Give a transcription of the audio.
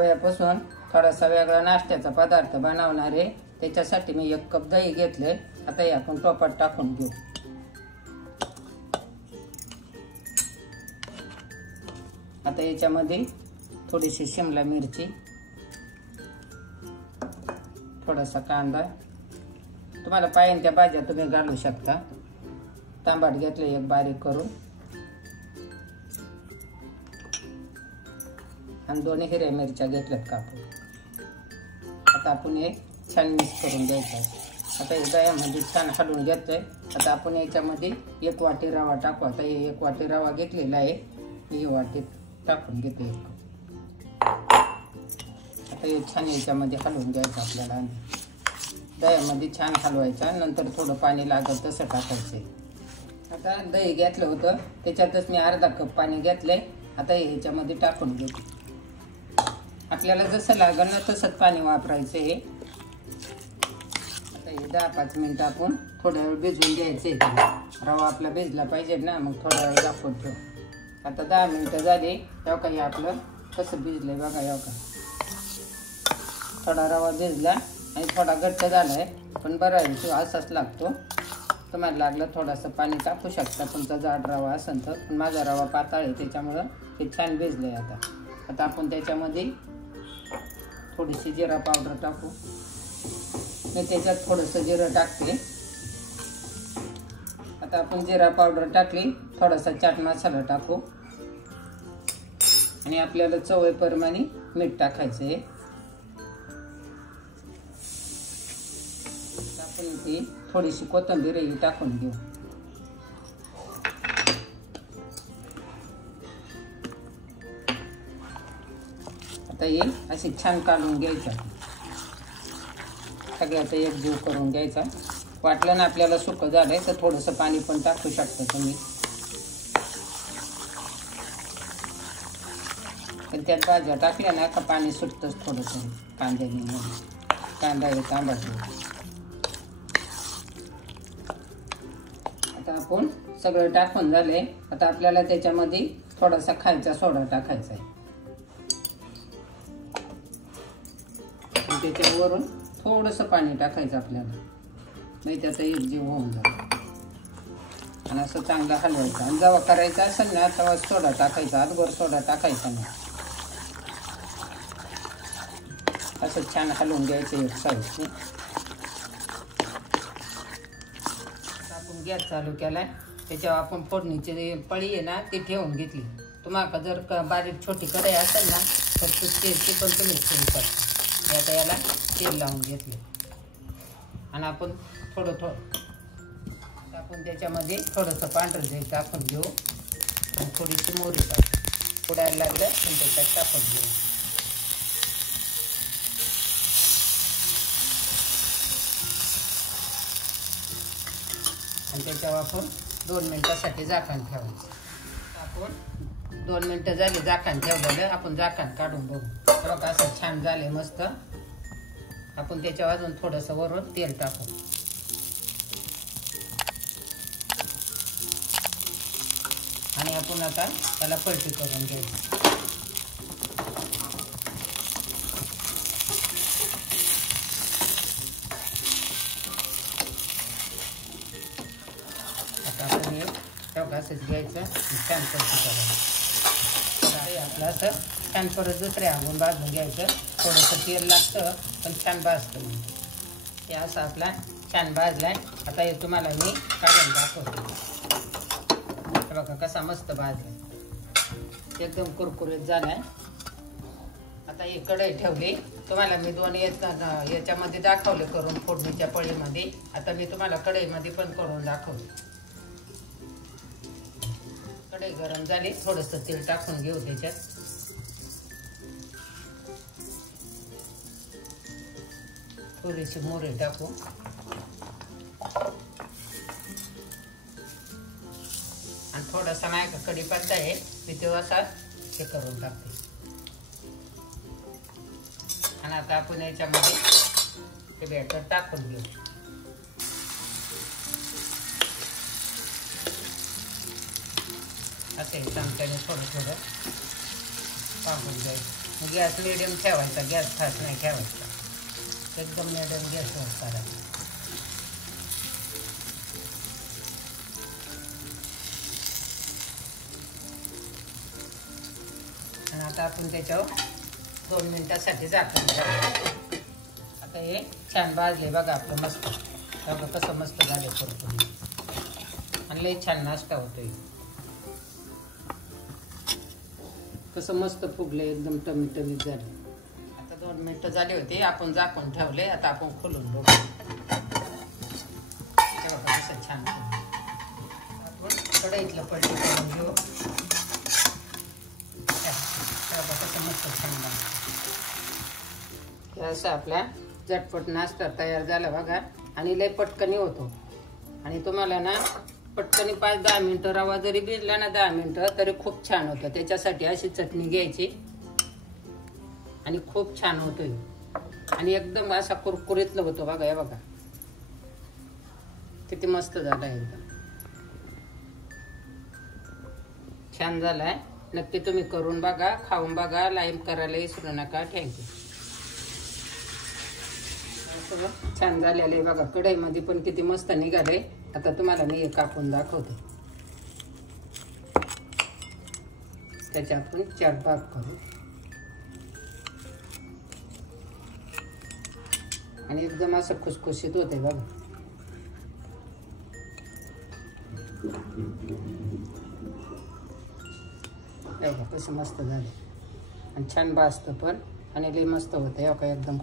रव्यापासून थोडासा वेगळा नाश्त्याचा पदार्थ बनवणार आहे। त्याच्यासाठी मी 1 कप दही घेतले। आता हे आपण टोपात टाकून घेऊ। आता याच्यामध्ये थोडीशी शिमला मिरची, थोडासा कांदा, तुम्हाला पाहिजे त्या भाज्या तुम्ही घालू शकता। तांबट घेतले 1 बारीक करून आणि 2 हिरव्या मिरच्या घेतल्यात कापून। आता आपण हे छान मिक्स करून घ्यायचं। आता हे दह्यामध्ये छान हलवून घेतोय। आता आपण याच्यामध्ये 1 वाटी रवा टाकू। आता हे 1 वाटी रवा घेतलेला आहे, ही वाटीत टाकून घेते 1 कप। आता हे छान याच्यामध्ये हलवून घ्यायचं आपल्याला। दह्यामध्ये छान हलवायचा, नंतर थोडं पाणी लागेल तसं टाकायचं। आता दही घेतलं होतं त्याच्यातच मी अर्धा कप पाणी घेतलंय। आता हे याच्यामध्ये टाकून घेते। आपल्याला जसं लागेल ना तसंच पाणी वापरायचं आहे। आता हे 10-5 मिनिटं आपण थोडा वेळ भिजवून घ्यायचं आहे। रवा आपला भिजला पाहिजे ना, मग थोडा वेळ झाकून ठेवू। आता 10 मिनिटं झाली, तेव्हा काही आपलं कसं भिजलंय बघा। एवढा थोडा रवा भिजला आणि थोडा घट्ट झालाय, पण बरा आहे असाच लागतो। तुम्हाला लागलं थोडंसं पाणी टाकू शकता, तुमचा जाड रवा असेल तर, पण माझा रवा पातळ आहे त्याच्यामुळं हे छान भिजलंय। आता आपण त्याच्यामध्ये थोडीशी जिरा पावडर टाकू। मी त्याच्यात थोडंसं जिरं टाकते। आता आपण जिरा पावडर टाकली, थोडासा चाट मसाला टाकू आणि आपल्याला चवीप्रमाणे मीठ टाकायचं आहे। आपण इथे थोडीशी कोथिंबीर टाकून घेऊ। आता हे अशी छान काढून घ्यायचं, सगळ्याचा एकजीव करून घ्यायचा। वाटलं ना आपल्याला सुकं झालंय तर थोडंसं पाणी पण टाकू शकता तुम्ही, पण त्यात भाज्या टाकल्या ना का पाणी सुटतंच थोडंसं कांद्याने। कांदा हे तांबट। आता आपण सगळं टाकून झाले। आता आपल्याला त्याच्यामध्ये थोडासा खायचा सोडा टाकायचा आहे। त्याच्यावरून थोडंसं पाणी टाकायचं आपल्याला, नाही त्याचा एकजीव होऊन जातो। आणि असं चांगलं हलवायचं। आणि जेव्हा करायचं असेल ना तेव्हा सोडा टाकायचा, अगोदर सोडा टाकायचा नाही। असं छान हलवून घ्यायचं एक साईडने। आपण गॅस चालू केलाय, त्याच्यावर आपण फोडणीची पळी आहे ना ती ठेवून घेतली। तुम्हाला जर बारीक छोटी कढई असेल ना तर तेलची पण तुम्ही ठेवू शकता। आता याला तेल लावून घेतले आणि आपण थोडं आपण त्याच्यामध्ये थोडंसं पांढरं तेल टाकून घेऊ आणि थोडीशी मोहरी टाकू। उडायला लागलं पण त्याच्यात टाकून घेऊ। आणि त्याच्यावर आपण 2 मिनिटासाठी झाकण ठेवायचं। आपण 2 मिनिटं झाली झाकण ठेवलेलं, आपण झाकण काढून बघू। बघा असं छान झाले मस्त। आपण त्याच्यावर अजून थोडंसं वरून तेल टाकू आणि आपण आता त्याला पलटी करून घ्यायची। आता आपण हे तेवढं असंच घ्यायचं, छान पलटी करायचं। आपलं असं छान परत दुसऱ्या हातून भाजून घ्यायचं। थोडंसं तेल लागतं पण छान भाजतं। हे असं आपला छान भाजलाय। आता हे तुम्हाला मी काढून दाखवतो। बघा कसा मस्त भाजलाय, एकदम कुरकुरीत झालाय। आता ही कढई ठेवली, तुम्हाला मी 2 याच्यामध्ये दाखवले करून फोडणीच्या पळीमध्ये। आता मी तुम्हाला कढईमध्ये पण करून दाखवते। कढई गरम झाली, थोडंसं तेल टाकून घेऊ त्याच्यात। थोडीशी मोहरी टाकू आणि थोडासा माझ्या कढीपत्ता आहे, मी तो असा हे करून टाकते। आणि आता आपण याच्यामध्ये हे बॅटर टाकून घेऊ। असे चमच्याने थोडं थोडं टाकून द्यायचं। गॅस मिडियम ठेवायचा, गॅस फास्ट नाही ठेवायचा, एकदम मिडियम गॅसवर करायचा. आणि आता आपण त्याच्यावर 2 मिनिटासाठी झाकून ठेवू. आता हे छान भाजले बघा आपलं मस्त. बघा कसं मस्त झालं कुरकुरीत आणि लई छान नाश्ता होतोय. कसं मस्त फुगले, एकदम टमीटमीत झाले. आता 2 मिनिटं झाली होती, आपण झाकून ठेवले. आता आपण खोलून बघू. तेव्हा कसं छान आपण कढईतलं पलटी करून घेऊ. कसं मस्त छान लागतं. असं आपला झटपट नाश्ता तयार झाला बघा. आणि लय पटकनी होतो. आणि तुम्हाला ना पटकनी 5-10 मिनिटं रवा जरी भिजला ना 10 मिनिटं तरी खूप छान होतं. त्याच्यासाठी अशी चटणी घ्यायची आणि खूप छान होतोय. आणि एकदम असा कुरकुरीतलं होतो बघा. हे बघा किती मस्त झाला, एकदम छान झालाय. नक्की तुम्ही करून बघा, खाऊन बघा, लाईक करायला विसरू नका. थँक्यू. छान झालेलं आहे बघा. कढईमध्ये पण किती मस्त निघाले. आता तुम्हाला मी कापून दाखवते. त्याचे आपण 4 भाग करू आणि एकदम असं खुसखुशीत होते बघा. बघा कसं मस्त झालं आणि छान भाजतं पण आणि लई मस्त होतं. एकदम